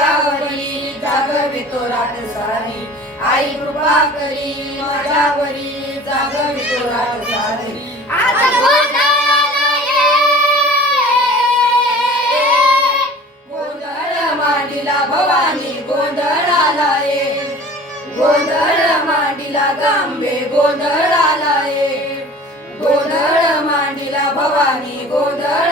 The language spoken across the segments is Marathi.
माझ्यावरी जागवितो रात आई कृपा करी माझ्यावरी जागवितो रात सारी गोंधळ मांडिला भवानी गोंधळाला ये गोंधळ मांडीला गांबे गोंधळाला ये गोंधळ मांडिला भवानी गोंधळ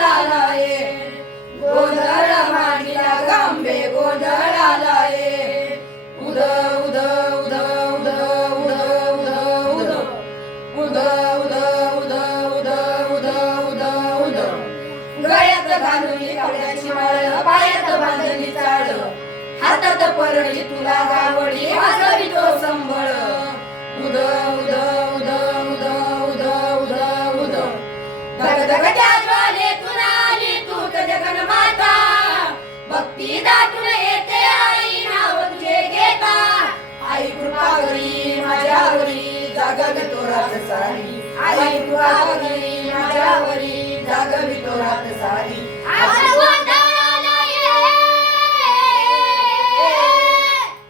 गळ्यात घालून कवड्याची माळ पायात बांधली चाळ. हातात परळी तुला गावडी वाजवी तो संभळ. उद उद उद उद उद उद उद. धग धग ज्वाले तुला आली तू जगन माता. भक्ती दाटून येते आई नाव तुझे घेता. आई कृपा करी माझ्या घरी जागवी तो सारी आई कृपा करी जागवितो रात सारी.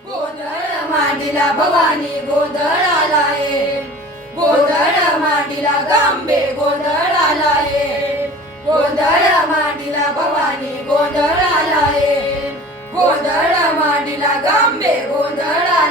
गोंधळ भवानी गोंधळ आलाय. गोंधळ मांडिला गांबे गोंधळ आलाय. गोंधळ मांडीला भवानी गोंधळ आलाय. गोंधळ मांडिला गांबे गोंधळ आला